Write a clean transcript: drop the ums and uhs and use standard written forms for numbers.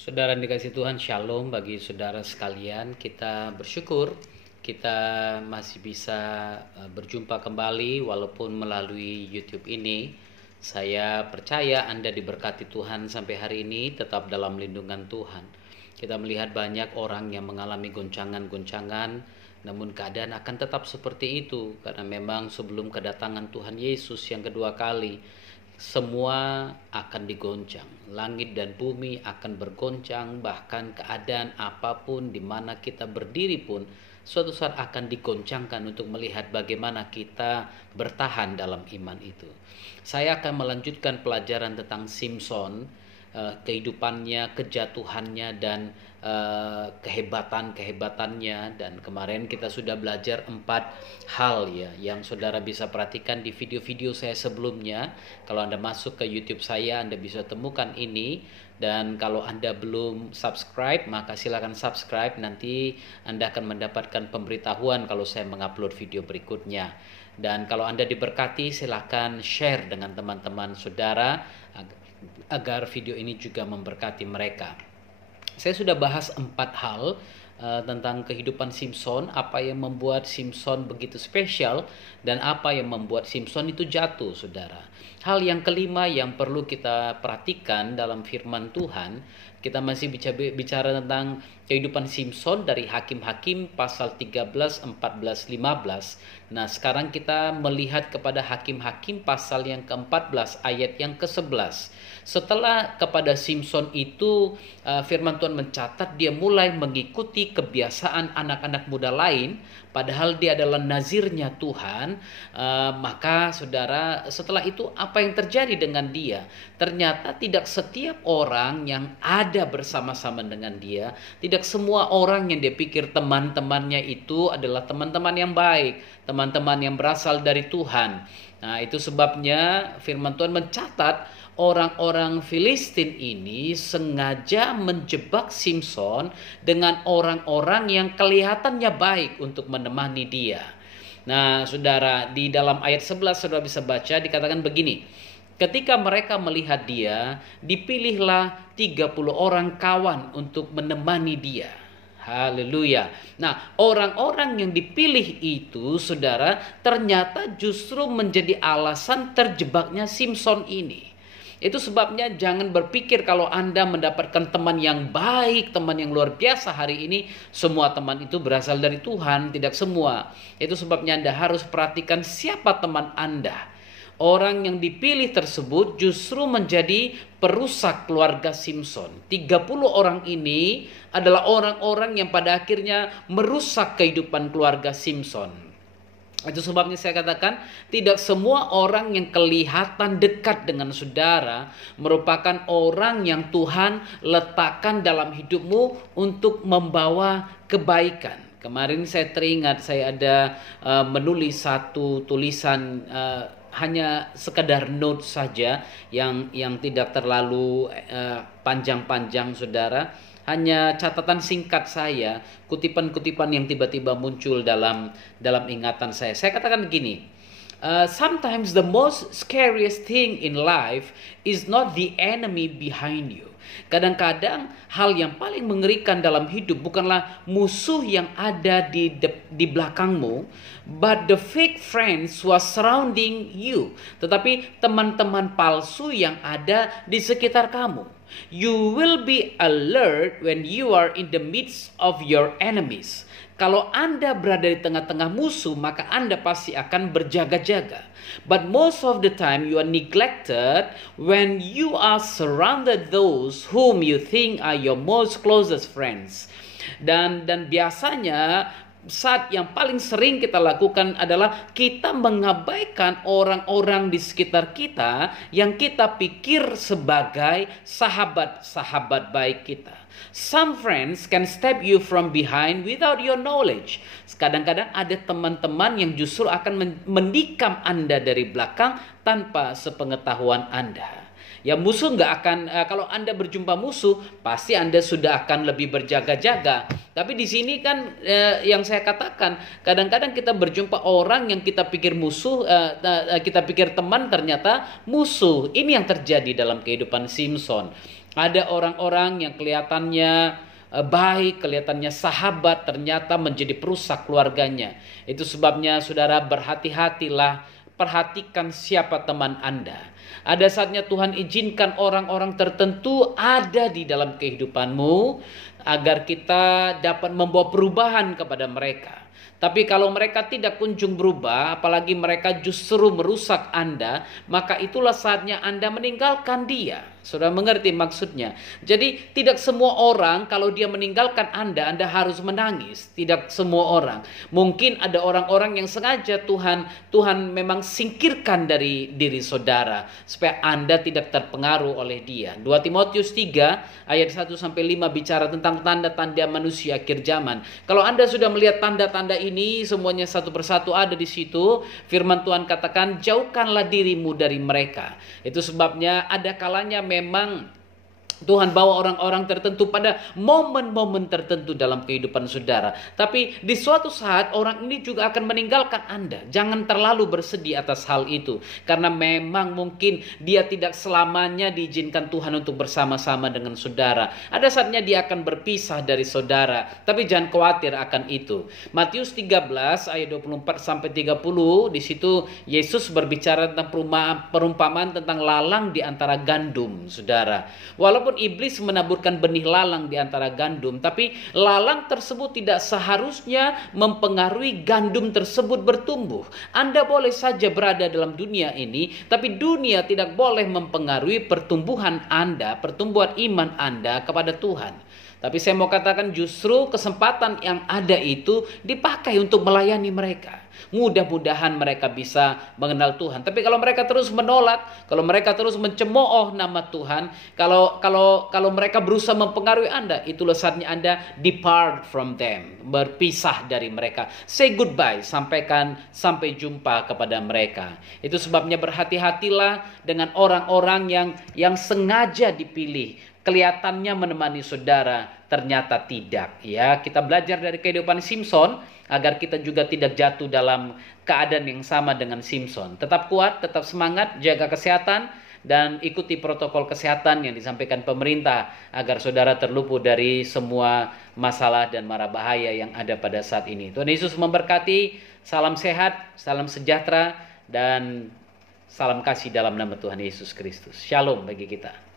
Saudara yang dikasih Tuhan, Shalom bagi saudara sekalian. Kita bersyukur kita masih bisa berjumpa kembali walaupun melalui YouTube ini. Saya percaya Anda diberkati Tuhan sampai hari ini, tetap dalam lindungan Tuhan. Kita melihat banyak orang yang mengalami goncangan-goncangan, namun keadaan akan tetap seperti itu karena memang sebelum kedatangan Tuhan Yesus yang kedua kali, semua akan digoncang. Langit dan bumi akan bergoncang, bahkan keadaan apapun di mana kita berdiri pun suatu saat akan digoncangkan untuk melihat bagaimana kita bertahan dalam iman itu. Saya akan melanjutkan pelajaran tentang Simson, kehidupannya, kejatuhannya, dan kehebatan-kehebatannya. Dan kemarin kita sudah belajar 4 hal ya yang saudara bisa perhatikan di video-video saya sebelumnya. Kalau Anda masuk ke YouTube saya, Anda bisa temukan ini. Dan kalau Anda belum subscribe, maka silakan subscribe. Nanti Anda akan mendapatkan pemberitahuan kalau saya mengupload video berikutnya. Dan kalau Anda diberkati, silakan share dengan teman-teman saudara agar video ini juga memberkati mereka. Saya sudah bahas 4 hal tentang kehidupan Simson, apa yang membuat Simson begitu spesial dan apa yang membuat Simson itu jatuh, saudara. Hal yang kelima yang perlu kita perhatikan dalam firman Tuhan, kita masih bicara tentang kehidupan Simson dari Hakim-Hakim pasal 13, 14, 15. Nah, sekarang kita melihat kepada Hakim-Hakim pasal yang ke-14 ayat yang ke-11. Setelah kepada Simson itu firman Tuhan mencatat dia mulai mengikuti kebiasaan anak-anak muda lain, padahal dia adalah nazirnya Tuhan. Maka saudara, setelah itu apa yang terjadi dengan dia? Ternyata tidak setiap orang yang ada bersama-sama dengan dia, tidak semua orang yang dia pikir teman-temannya itu adalah teman-teman yang baik, teman-teman yang berasal dari Tuhan. Nah, itu sebabnya firman Tuhan mencatat orang-orang Filistin ini sengaja menjebak Simson dengan orang-orang yang kelihatannya baik untuk menemani dia. Nah, saudara, di dalam ayat 11 saudara bisa baca, dikatakan begini. Ketika mereka melihat dia, dipilihlah 30 orang kawan untuk menemani dia. Haleluya. Nah, orang-orang yang dipilih itu, saudara, ternyata justru menjadi alasan terjebaknya Simson ini. Itu sebabnya jangan berpikir kalau Anda mendapatkan teman yang baik, teman yang luar biasa hari ini, semua teman itu berasal dari Tuhan. Tidak semua. Itu sebabnya Anda harus perhatikan siapa teman Anda. Orang yang dipilih tersebut justru menjadi perusak keluarga Simson. 30 orang ini adalah orang-orang yang pada akhirnya merusak kehidupan keluarga Simson. Itu sebabnya saya katakan tidak semua orang yang kelihatan dekat dengan saudara merupakan orang yang Tuhan letakkan dalam hidupmu untuk membawa kebaikan. Kemarin saya teringat saya ada menulis satu tulisan hanya sekedar note saja yang tidak terlalu panjang-panjang, saudara. Hanya catatan singkat saya, kutipan-kutipan yang tiba-tiba muncul dalam ingatan saya. Saya katakan begini, sometimes the most scariest thing in life is not the enemy behind you. Kadang-kadang hal yang paling mengerikan dalam hidup bukanlah musuh yang ada di belakangmu, but the fake friends who are surrounding you. Tetapi teman-teman palsu yang ada di sekitar kamu. You will be alert when you are in the midst of your enemies. Kalau Anda berada di tengah-tengah musuh, maka Anda pasti akan berjaga-jaga. But most of the time you are neglected when you are surrounded those whom you think are your most closest friends. Dan biasanya saat yang paling sering kita lakukan adalah kita mengabaikan orang-orang di sekitar kita yang kita pikir sebagai sahabat-sahabat baik kita. Some friends can stab you from behind without your knowledge. Kadang-kadang ada teman-teman yang justru akan menikam Anda dari belakang tanpa sepengetahuan Anda. Ya musuh nggak akan, kalau Anda berjumpa musuh, pasti Anda sudah akan lebih berjaga-jaga. Tapi di sini kan yang saya katakan, kadang-kadang kita berjumpa orang yang kita pikir musuh, kita pikir teman, ternyata musuh. Ini yang terjadi dalam kehidupan Simson. Ada orang-orang yang kelihatannya baik, kelihatannya sahabat, ternyata menjadi perusak keluarganya. Itu sebabnya saudara berhati-hatilah, perhatikan siapa teman Anda. Ada saatnya Tuhan izinkan orang-orang tertentu ada di dalam kehidupanmu agar kita dapat membawa perubahan kepada mereka. Tapi kalau mereka tidak kunjung berubah, apalagi mereka justru merusak Anda, maka itulah saatnya Anda meninggalkan dia. Saudara mengerti maksudnya? Jadi tidak semua orang kalau dia meninggalkan Anda harus menangis. Tidak semua orang. Mungkin ada orang-orang yang sengaja Tuhan memang singkirkan dari diri saudara supaya Anda tidak terpengaruh oleh dia. 2 Timotius 3 ayat 1-5 bicara tentang tanda-tanda manusia akhir zaman. Kalau Anda sudah melihat tanda-tanda ini, semuanya satu persatu ada di situ. Firman Tuhan katakan, jauhkanlah dirimu dari mereka. Itu sebabnya ada kalanya memang Tuhan bawa orang-orang tertentu pada momen-momen tertentu dalam kehidupan saudara. Tapi di suatu saat orang ini juga akan meninggalkan Anda. Jangan terlalu bersedih atas hal itu. Karena memang mungkin dia tidak selamanya diizinkan Tuhan untuk bersama-sama dengan saudara. Ada saatnya dia akan berpisah dari saudara. Tapi jangan khawatir akan itu. Matius 13 ayat 24-30, di situ Yesus berbicara tentang perumpamaan tentang lalang di antara gandum, saudara. Walaupun iblis menaburkan benih lalang di antara gandum, tapi lalang tersebut tidak seharusnya mempengaruhi gandum tersebut bertumbuh. Anda boleh saja berada dalam dunia ini, tapi dunia tidak boleh mempengaruhi pertumbuhan Anda, pertumbuhan iman Anda kepada Tuhan. Tapi saya mau katakan justru kesempatan yang ada itu dipakai untuk melayani mereka. Mudah-mudahan mereka bisa mengenal Tuhan. Tapi kalau mereka terus menolak, kalau mereka terus mencemooh nama Tuhan, kalau mereka berusaha mempengaruhi Anda, itulah saatnya Anda depart from them, berpisah dari mereka. Say goodbye, sampaikan sampai jumpa kepada mereka. Itu sebabnya berhati-hatilah dengan orang-orang yang sengaja dipilih. Kelihatannya menemani saudara, ternyata tidak. Ya, kita belajar dari kehidupan Simson agar kita juga tidak jatuh dalam keadaan yang sama dengan Simson. Tetap kuat, tetap semangat, jaga kesehatan, dan ikuti protokol kesehatan yang disampaikan pemerintah agar saudara terluput dari semua masalah dan mara bahaya yang ada pada saat ini. Tuhan Yesus memberkati. Salam sehat, salam sejahtera, dan salam kasih dalam nama Tuhan Yesus Kristus. Shalom bagi kita.